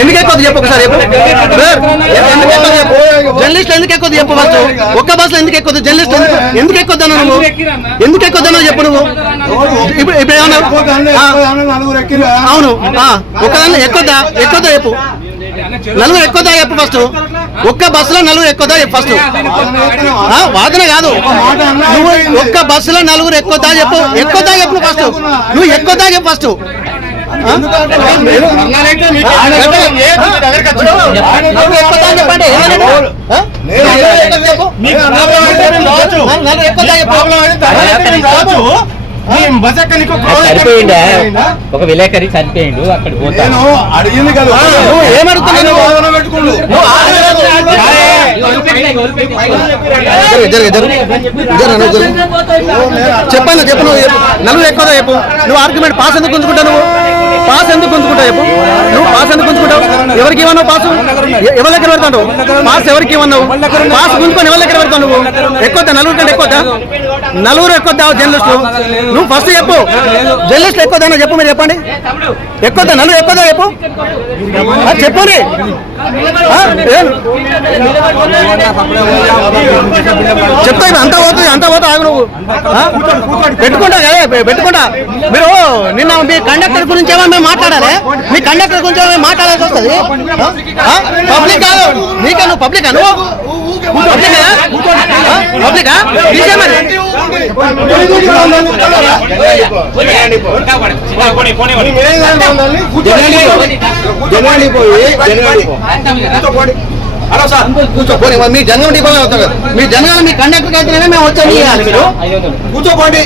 ఎందుకు ఎక్కువ చెప్పు ఒకసారి చెప్పు. ఎందుకు ఎక్కువ చెప్పు జర్నలిస్ట్ ఎందుకు ఎక్కువ చెప్పు ఫస్ట్. ఒక్క బస్సులో ఎందుకు ఎక్కువ జర్నలిస్ట్ ఎందుకు ఎందుకు ఎక్కువ నువ్వు ఎందుకు ఎక్కువ చెప్పు నువ్వు? ఇప్పుడు ఇప్పుడు అవును. ఆ, ఒకదాన్ని ఎక్కువదా ఎక్కువదా చెప్పు? నలుగురు ఎక్కువదా చెప్పు ఫస్ట్. ఒక్క బస్సులో నలుగురు ఎక్కువదా చెప్పు ఫస్ట్. ఆ, వాదన కాదు. నువ్వు ఒక్క బస్సులో నలుగురు ఎక్కువదా చెప్పు? ఎక్కువదా చెప్పు ఫస్ట్. నువ్వు ఎక్కువదా చెప్పు ఫస్ట్. నలుగురు చనిపోయిండా ఒక విలేకరి చనిపోయిండు అక్కడ పోతాను అడిగింది కదా నువ్వు ఏమడుగుతున్నావు చెప్పాను. చెప్పు. నువ్వు నలుగురు ఎక్కువ చెప్పు. నువ్వు ఆర్గ్యుమెంట్ పాస్ ఎందుకు ఉంచుకుంటా నువ్వు? ఎందుకు ఉంచుకుంటావు చెప్పు నువ్వు పాస్ ఎందుకు గుంజుకుంటావు ఎవరికి ఇవ్వన్నావు పాస్? ఎవరి దగ్గర పెడతావు? పాస్ ఎవరికి ఇవ్వన్నావు పాస్ గుంజుకొని ఎవరి దగ్గర పెడతావు నువ్వు? ఎక్కువ నలుగురు కంటే ఎక్కువ నలుగురు ఎక్కువ జర్నలిస్టు నువ్వు ఫస్ట్ చెప్పు. జర్నలిస్ట్ ఎక్కువ చెప్పు మీరు చెప్పండి. ఎక్కువ నలుగురు ఎక్కువ చెప్పు. ఆ, చెప్పుని. చెప్తా అంత అంతా పోతుంది అంతా పోతా ఆగు నువ్వు. పెట్టుకుంటా పెట్టుకుంటా. మీరు నిన్న మీ కండక్టర్ గురించి ఏమన్నా మేము మాట్లాడాలి? మీ కండక్టర్ గురించి మాట్లాడాల్సి వస్తుంది? పబ్లిక్ కాదు. నీకే నువ్వు పబ్లిక్? నువ్వు? పబ్లిక్? పబ్లికా? కూర్చోపోయి మీ జనం డిపో అవుతాం కదా. మీ జనాలు మీ కండక్టర్ అయితే మేము వచ్చి ఇవ్వాలి మీరు. కూర్చోపోండి.